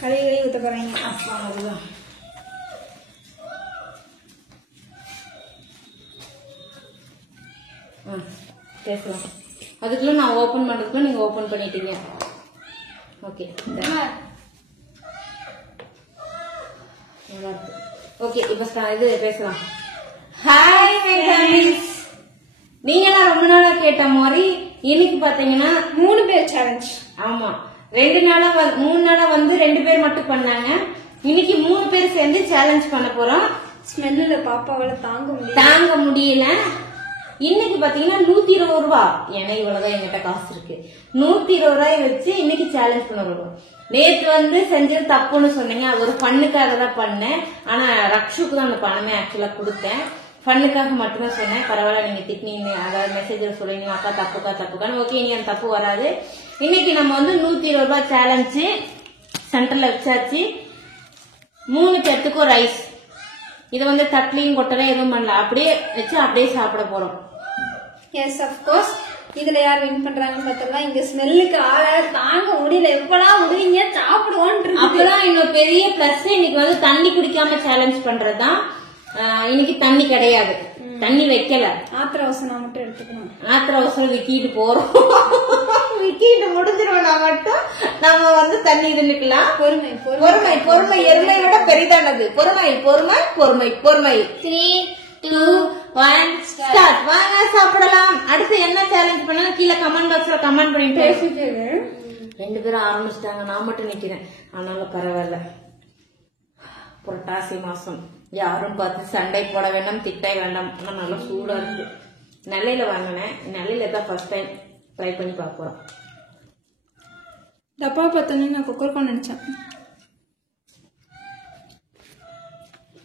கழுவி ஊற்ற போகிறீங்க. அப்பா அதுதான் பேசலாம். அதுக்குள்ள நான் ஓபன் பண்றதுக்குள்ள நீங்க ஓபன் பண்ணிட்டீங்க. ஓகே ஓகே இப்ப இது பேசலாம். ஹாய் மை ஃப்ரெண்ட்ஸ், நீங்களாம் ரொம்ப நாளா கேட்ட மாதிரி இன்னைக்கு பாத்தீங்கன்னா 3 பேர் சேலஞ்ச். ஆமா 3 நாளா வந்து 2 பேர் மட்டும் பண்ணாங்க. இன்னைக்கு 3 பேர் சேர்ந்து சேலஞ்ச் பண்ண போறோம். ஸ்மெல்ல பாப்பாவால தாங்க முடியல. இன்னைக்கு பாத்தீங்கன்னா 120 ரூபாய். ஏன்னா இவ்வளவுதான் என்கிட்ட காசு இருக்கு. 120 ரூபாய் வச்சு இன்னைக்கு சேலஞ்ச் பண்ண போறோம். நேற்று வந்து செஞ்சது தப்புன்னு சொன்னீங்க. அது ஒரு ஃபண்ணுக்காக தான் பண்ணேன். ஆனா ரக்ஷுக்கு தான் அந்த பணமே ஆக்சுவலா கொடுத்தேன். ஃபண்ணுக்காக மட்டும்தான் சொன்னேன். பரவாயில்ல நீங்க திட்டினீங்க, அதாவது மெசேஜ்ல சொல்லுவீங்க அக்கா தப்புக்கான்னு. ஓகே இனி அந்த தப்பு வராது. இன்னைக்கு நம்ம வந்து 120 ரூபாய் சேலஞ்சு சென்டர்ல வச்சாச்சு. 3 பேத்துக்கும் ரைஸ். இதை வந்து தட்லியும் கொட்டல எதுவும் பண்ணல, அப்படியே வச்சு அப்படியே சாப்பிட போறோம். Yes of course. இதுல யார் வின் பண்றாங்கன்னு பார்த்தோம்னா இங்க ஸ்மெல்லுக்கு ஆள தாங்க முடியல. எப்பெல்லாம் விடுவீங்க சாப்பிடுவோன்னு. அப்பதான் இன்னொரு பெரிய பிளஸ் இன்னைக்கு வந்து தண்ணி குடிக்காம சேலஞ்ச் பண்றதுதான். இன்னைக்கு தண்ணி கிடையாது, தண்ணி வைக்கல. ஆத்திர அவசரம் மட்டும் எடுத்துக்கணும். ஆத்திர அவசரம் விக்கிட்டு போறோம். விக்கிட்டு முடிஞ்சிருவா மட்டும் நம்ம வந்து தண்ணி இது நிக்கலாம். பொறுமை எருமையோட பெரிதானது. பொறுமை. 3, 2, 1 ஸ்டார்ட். வாங்க சாப்பிடலாம். அடுத்து என்ன சேலஞ்ச் பண்ணலாம் கீழே கமெண்ட் பாக்ஸ்ல கமெண்ட் பண்ணிட்டு. 2 பேரும் ஆரம்பிச்சிட்டாங்க, நான் மட்டும் நிக்கிறேன். ஆனால பரவாயில்ல. புரட்டாசி மாசம் யாரும் பார்த்து சண்டை போட வேண்டாம், திட்ட வேண்டாம். ஆனா நல்லா சூடா இருக்கு. நெல்லையில வாங்கினேன். நெல்லையில தான் ஃபர்ஸ்ட் டைம் ட்ரை பண்ணி பார்ப்போம். டப்பா பார்த்தோன்னே நான் குக்கர் நினைச்சேன்.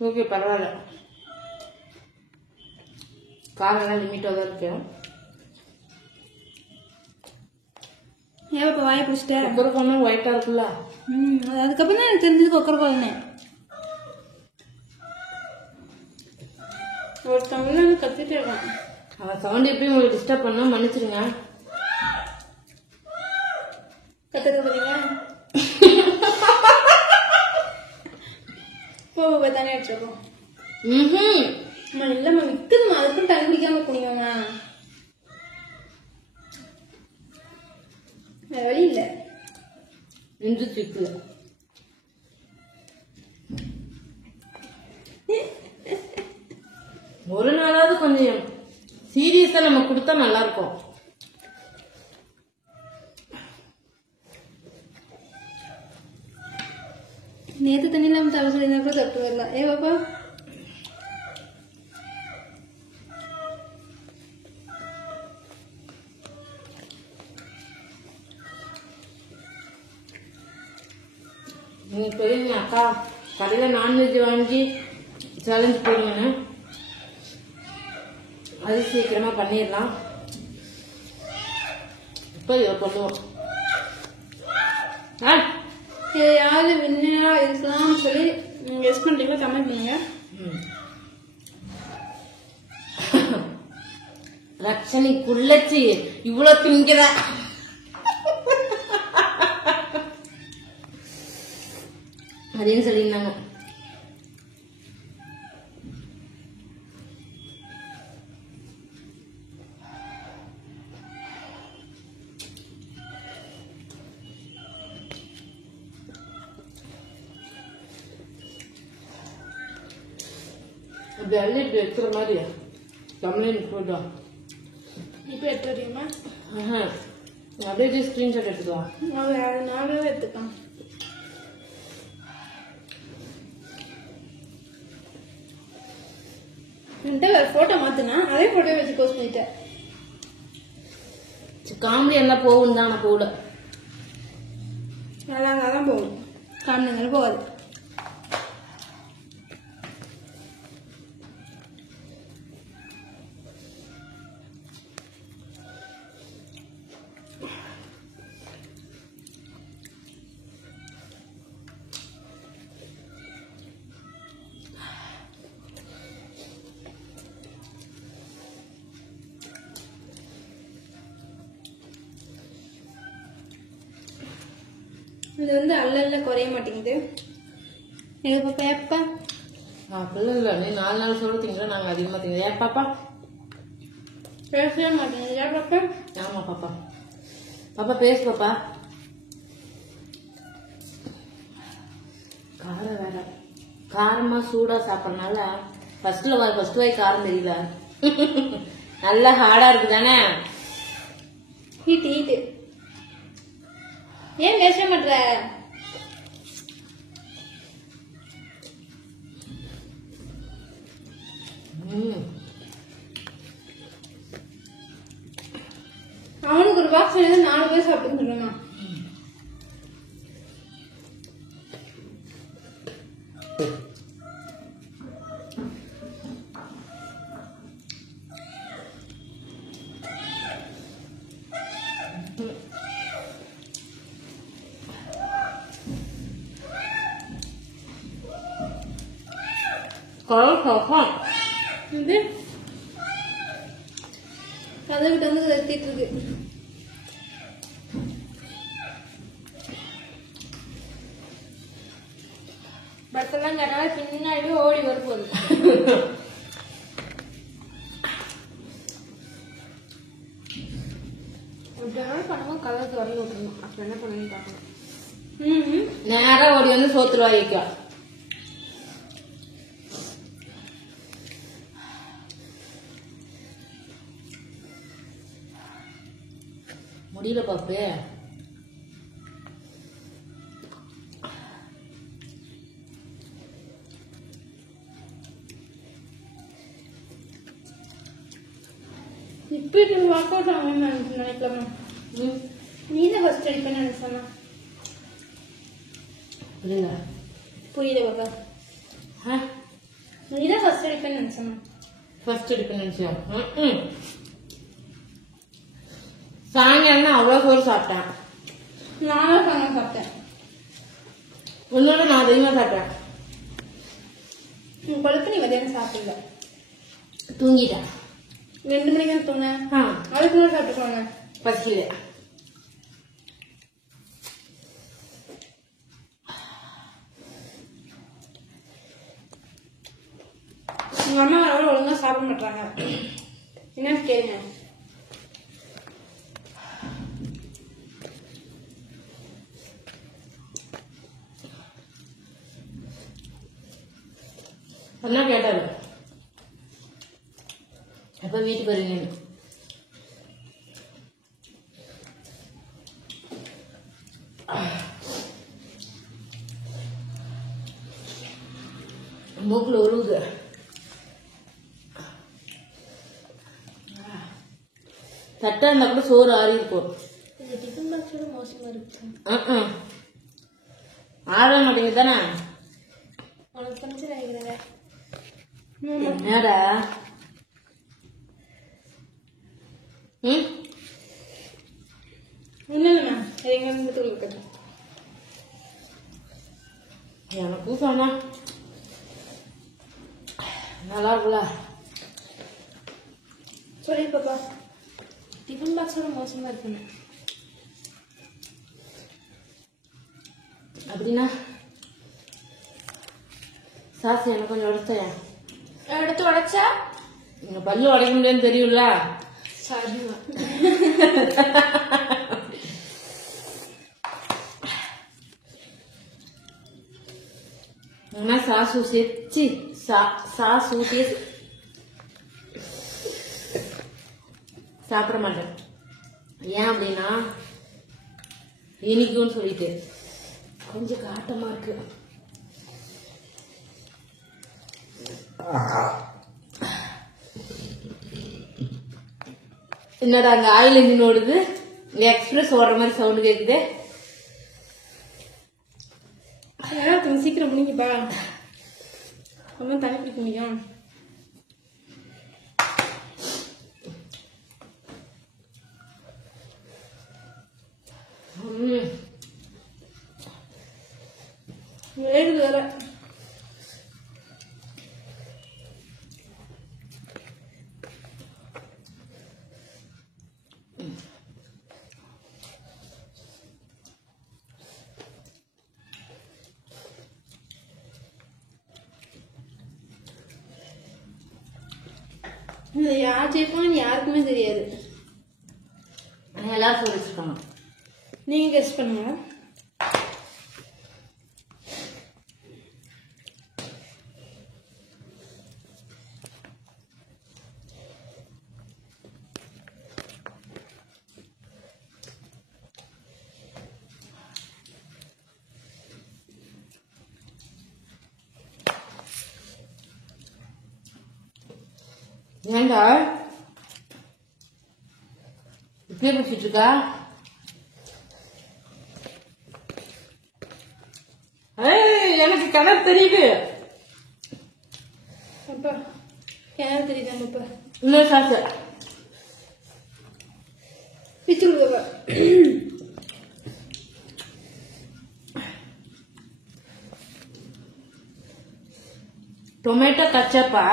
ஓகே பரவாயில்ல. காரெல்லாம் லிமிட்டா தான் இருக்கு. ஏன் இப்ப வாயை பிடிச்சிட்டேன். குக்கர் கொண்டு ஒயிட்டா இருக்குல்ல. அதுக்கப்புறம் தான் எனக்கு தெரிஞ்சது குக்கர் கொள்ளுனே. ஒருத்தவங்க கத்திட்டு இருக்கான். அவன் சவுண்ட் எப்பயும் உங்களுக்கு டிஸ்டர்ப் பண்ணா மன்னிச்சிருங்க. கத்துக்க போறீங்க போ தானே அடிச்சிருக்கோம். இல்லம்மா விக்குதுமா, அதுக்கும் தண்ணி குடிக்காம குடிங்கம்மா. வேற வழி இல்ல. இன்று திக்கு ஒரு நாளாவது கொஞ்சம் சீரியஸா நம்ம கொடுத்தா நல்லா இருக்கும். நேத்து தண்ணி இல்லாம தவிர சொல்லியிருந்தா கூட தப்பு வரல. ஏ பாப்பா நீங்க சொல்லுங்க அக்கா கடையில நான்வெஜ் வாங்கி சேலஞ்ச் போடுவேன்னு. அது சீக்கிரமா பண்ணிடலாம். இப்ப இதை பண்ணுவோம். யாரு வின்னா இருக்கலாம் சொல்லி நீங்க கெஸ் பண்றீங்களா கமெண்ட் பண்ணுங்க. ரக்ஷனி குள்ளச்சி இவ்வளவு திங்கிற அப்படின்னு சொல்லியிருந்தாங்க. அப்படி அள்ளி இப்படி எடுக்கிற மாதிரி கம்ப்ளைண்ட் போட்டா இப்போ எடுத்து வரீங்களா? அப்படியே ஸ்கிரீன்ஷாட் எடுத்துக்கலாம். நாங்களே எடுத்துக்கலாம். போட்டோ மாத்தினா அதே போட்டோ வச்சு போஸ்ட் பண்ணிட்டேன். காமெடி எல்லாம் போகும் தான், நான் போகல. நல்லா தான் போகும், காமெடி போகாது. இது வந்து அல்ல குறைய மாட்டேங்குது. எங்க பாப்பா எப்பா அப்படிலாம் இல்லை, நீ 4 நாள் சோறு திங்கிற, நாங்கள் அதிகமாக திங்க. ஏன் பாப்பா பேசவே மாட்டேங்குது. ஏன் பாப்பா? ஆமா பாப்பா, பாப்பா பேசு பாப்பா. காரம் வேற, காரமா சூடா சாப்பிடறதுனால ஃபர்ஸ்ட் வாய் காரம் தெரியல. நல்லா ஹார்டா இருக்கு தானே. ஹீட் ஏன் பேச மாட்டேற? அவனுக்கு ஒரு பாக்ஸ் 4 பேர் சாப்பிட்டு சொல்லுங்க. இது கதவிட்டு வந்து கத்திட்டு இருக்கு. பட்டெல்லாம் கேட்டாலும் பின்னாடி ஓடி வரும்போது பணமும் கதவை திறந்து விட்டுருணும். அப்ப என்ன பண்ணு பார்க்கணும். நேரா ஓடி வந்து சோத்துல வைக்க முடியல பாப்பு. இப்ப இது ஒர்க் அவுட் ஆகும்னு நினைக்கலாமா? நீதான் ஃபர்ஸ்ட் அடிப்பேன்னு நினைச்சா. புரியல பாப்பா. நீதான் ஃபர்ஸ்ட் அடிப்பேன்னு நினைச்சா. ஃபர்ஸ்ட் அடிப்பேன்னு நினைச்சோம். சாயங்காலம் அவ்வளவு சோறு சாப்பிட்டேன். நானும் சாயங்காலம் சாப்பிட்டேன். உன்னோட நான் அதிகமா சாப்பிட்டேன். பழுப்பு நீ மதியானம் சாப்பிடல, தூங்கிட்டேன். 2 மணிக்கு தான் தூங்கினேன். அதுக்கு மேலே சாப்பிட்டுக்கோங்க. பசிக்கல. உங்க அம்மா வர ஒழுங்கா சாப்பிட மாட்டாங்க. என்னன்னு கேளுங்க. என்ன கேட்டாரு எப்ப வீட்டுக்கு வருவீங்க? மூக்குல உருவுது. தட்டா இருந்தா கூட சோறு ஆறி இருக்கும். டிஃபன் பாக்ஸோட மோசமா இருக்கு. ஆற மாட்டேங்குது தானே. உனக்கு பஞ்சர் ஆகிடுங்க. என்னடா இல்லைண்ணா எங்க இருந்து இருக்குது. எனக்கும் சொன்னா நல்லா இருக்குல்ல. சொல்லி பாப்பா டிஃபன் பாக்ஸோட மோசமா இருக்குண்ணா. அப்படின்னா சாசி எனக்கு கொஞ்சம் உடச்சா. எடுத்து உடைச்சா நீங்க பல்லு உடைக்க முடியாதுன்னு தெரியும்ல. சரிமா சாசு சேர்த்து சாசு ஊற்றி சாப்பிட மாட்டேன். ஏன் அப்படின்னா இனிக்கும்னு சொல்லிட்டு கொஞ்சம் காட்டமா இருக்கு. என்னடா அங்க ஆயில் இன்ஜின் ஓடுது, எக்ஸ்பிரஸ் ஓடுற மாதிரி சவுண்ட் கேக்குது. கொஞ்சம் சீக்கிரம் முடிங்கப்பா, ரொம்ப தண்ணி பிடிக்க முடியும். வேறுது வேற. இந்த யார் ஜெயிப்பான்னு யாருக்குமே தெரியாது. எல்லாரும் சொல்லி வச்சிருக்காங்க. நீங்க கெஸ் பண்ணுங்க. ஏண்டா இப்படியே பேசிட்டு இருக்கா? எனக்கு கிணறு தெரியுது. அப்பா கிணறு தெரியுதாங்கப்பா. இன்னொரு சாசு பிச்சு கொடுப்பா. டொமேட்டோ கச்சப்பா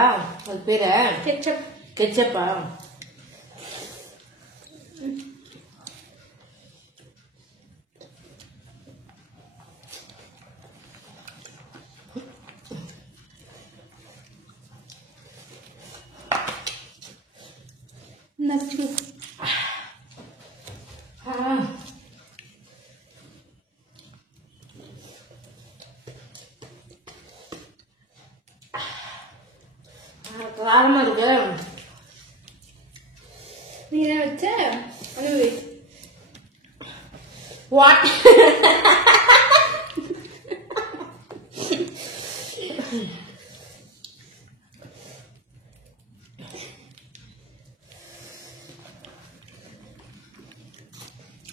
அது பேரு? கெச்சப். கெச்சப்பா. நச்சு. காரமா இருக்கு. நீ என்ன வச்ச? அனுபவி. வாட்?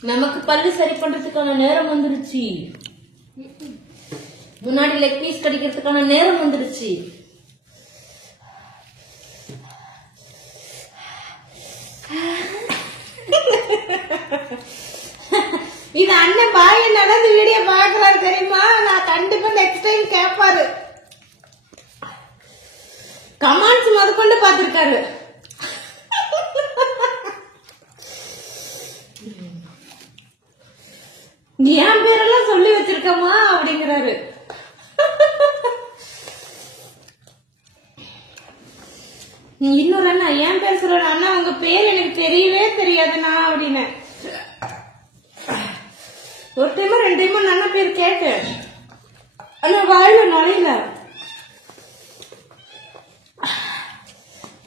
நமக்கு பல்லு சரி பண்றதுக்கான நேரம் வந்துருச்சு. முன்னாடி லெக் பீஸ் கடிக்கிறதுக்கான நேரம் வந்துருச்சு. இது அண்ணன் பாய் நடந்து வீடியோ பாக்குறாரு தெரியுமா? நான் கண்டிப்பா நெக்ஸ்ட் டைம் கேட்பாரு. கமெண்ட்ஸ் முதற்கொண்டு பாத்திருக்காரு. என் பேரெல்லாம் சொல்லி வச்சிருக்கமா அப்படிங்கிறாரு. இன்னொரு அண்ணா என் பேர் சொல்ற அண்ணா உங்க பேர் எனக்கு தெரியவே தெரியாதுண்ணா அப்படின்னு. ஒரு டைமா 2 டைமா நல்ல பேர் கேட்டேன். ஆனா வாயில நுழையில.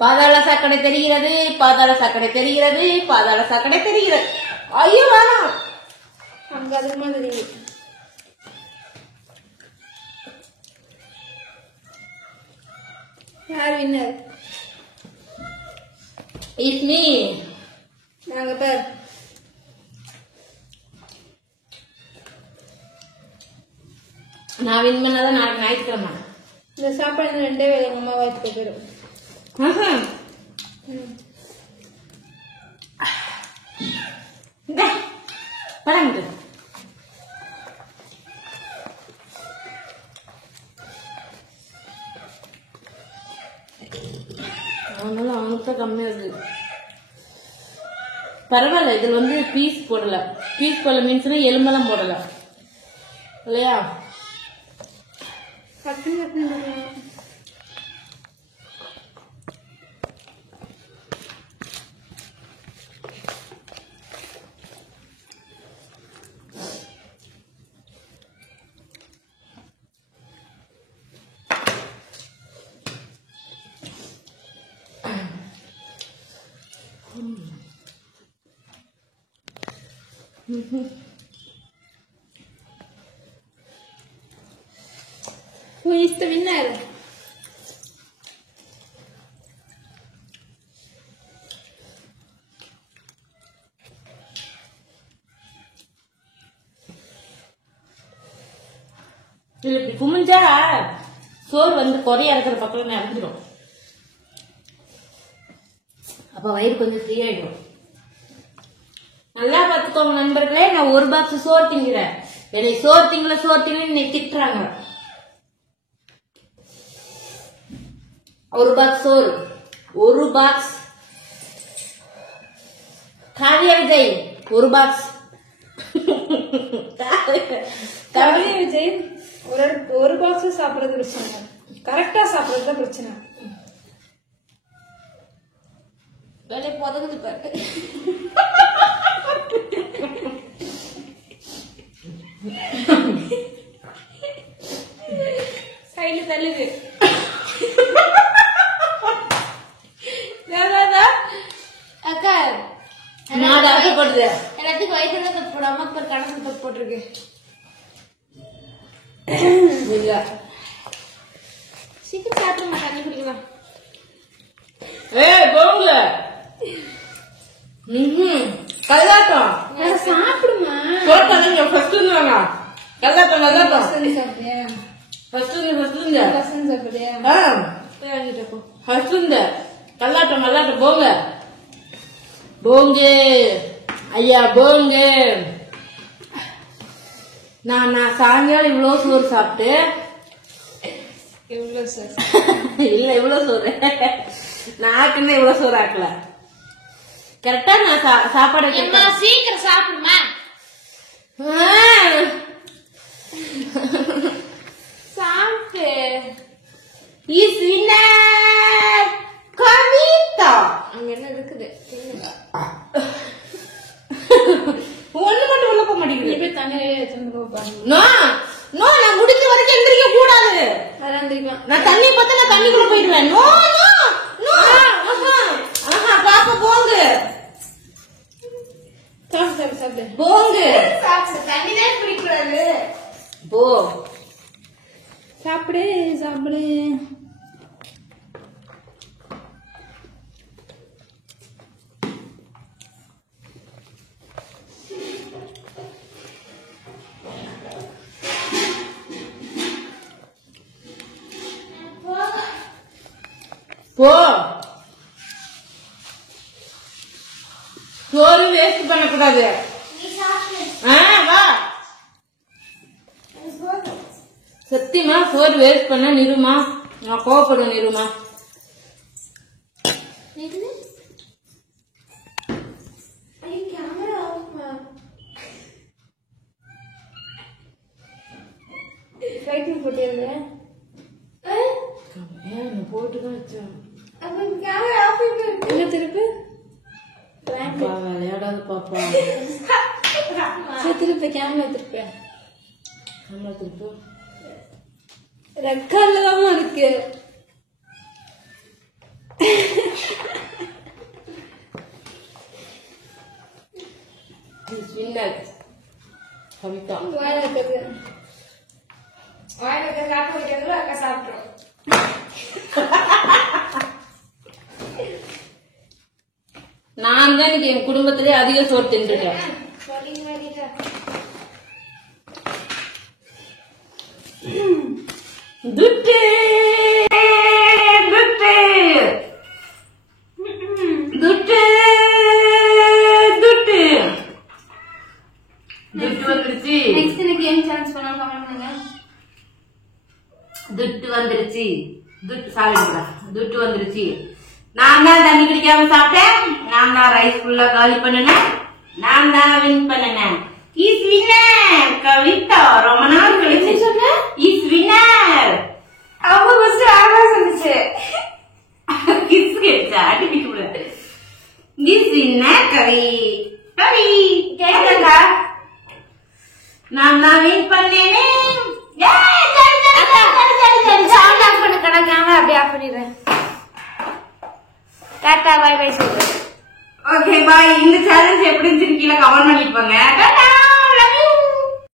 பாதாள சாக்கடை தெரிகிறது, பாதாள சாக்கடை தெரிகிறது, பாதாள சாக்கடை தெரிகிறது. ஐயோ வேணாம். அங்க அதிகமா தெரியுது. யார் வின்னர்? It's me. நாங்க பேர். நான் வின் பண்ணாதான் நாளைக்கு ஞாயிற்றுக்கிழமை. இந்த சாப்பாடு 2 வேலை எங்க அம்மா வாய்ப்பு போயிடும். பரவாயில்ல. அதனால அவனுக்கு தான் கம்மியா இருக்கு. பரவாயில்ல. இதுல வந்து பீஸ் போடல. பீஸ் போடல மீன்ஸ்னா எலும்பெல்லாம் போடல இல்லையா? Who is the winner? இப்படி குமிஞ்சா சோறு வந்து கொறையா இருக்கிற பக்கம் இறந்துடும். அப்ப வயிறு கொஞ்சம் ஃப்ரீ ஆயிடும். நல்லா பாத்துக்கோங்க நண்பர்களே. நான் 1 பாக்ஸ் சோறு திங்கிறேன். என்னை சோறு திங்கல இன்னைக்கு திட்டுறாங்க. 1 பாக்ஸ் சோறு, 1 பாக்ஸ். காவியா விஜய் 1 பாக்ஸ். காவியா விஜய் ஒரு பாக்ஸ் சாப்பிடுறது பிரச்சனை, கரெக்டா சாப்பிடுறது தான் பிரச்சனை. வேலையை புதகுது பாரு. சைடுல தள்ளுது. அக்கா எல்லாத்துக்கும் வயிற்றுல தப்பு போடாம இப்ப கணக்கு தப்பு போட்டிருக்கு. சீக்கிரம் சாப்பிடுமா, தண்ணி குடிக்கலாம். கல்லாட்டம் சாப்பிடுமா. கல்லாட்டம் மல்லாட்டம் போங்க போங்க ஐயா போங்க. நான் சாயங்காலம் இவ்வளவு சோறு சாப்பிட்டு இல்ல இவ்வளவு சோறு நாக்குன்னு இவ்வளவு சோறு ஆக்கல. கரெக்டா நான் சாப்பாடு சீக்கிரம் சாப்பிடுமா. சாப்பிட்டு கவிதா அங்க என்ன இருக்குது ஒண்ணு மட்டும் உள்ள போக மாட்டேங்குது. போய் தண்ணி எடுத்துன்னு நான் முடிஞ்ச வரைக்கும் எந்திரிக்க கூடாது. நான் தண்ணி பார்த்தா நான் தண்ணிக்குள்ள போயிடுவேன். நோ நோ நோ பாப்பா போங்க சாப்பிடு போங்க தண்ணி தான் குடிக்கூடாது. போ சாப்பிடு சாப்பிடு. போ சோறு வேஸ்ட் பண்ணக்கூடாது. வா சத்தியமா சோறு வேஸ்ட் பண்ண நிருமா நான் கோவப்படுவேன். நிருமா போட்டுதான் வச்சேன். திருப்பி விளையாடாது பாப்பா. திருப்பி கேமரா திருப்பி திருப்பு ரெக்கார்ட்லதான் இருக்கு. கவிதா அக்கா சாப்பிட்டோம். நான் தான் இன்னைக்கு என் குடும்பத்திலே அதிக சோறு தின்றுட்டேன். துட்டு துட்டு துட்டு துட்டு துட்டு வந்துருச்சு. நெக்ஸ்ட் எனக்கு கேம் சேலஞ்ச் பண்ணலாம் கமெண்ட் பண்ணுங்க. துட்டு வந்துருச்சு. துட்டு சாப்பிடுறா. துட்டு வந்துருச்சு. நான் தான் தண்ணி குடிக்காம சாப்பிட்டேன். நான் தான் ரைஸ் ஃபுல்லா காலி பண்ணினேன். நான் தான் வின் பண்ணினேன். Is winner Kavitha. ரொம்ப நாள் கழிச்சு சொன்ன இஸ் வின்னர். அவங்க ஃபர்ஸ்ட் ஆவாஸ் வந்துச்சு. கிஸ் கேட்டா அடிபிக்க முடியாது. இஸ் வின்னர் கவி கவி கேக்குதா? நான் தான் வின் பண்ணேனே. சவுண்ட் ஆஃப் பண்ணு கணக்கு. கேமரா அப்படியே ஆஃப் பண்ணிடுறேன். டாடா பை பை சொல்றேன். Okay bye. இந்த சேலஞ்ச் எப்படி இருந்துச்சு கீழே கமெண்ட் பண்ணிட்டு போங்க.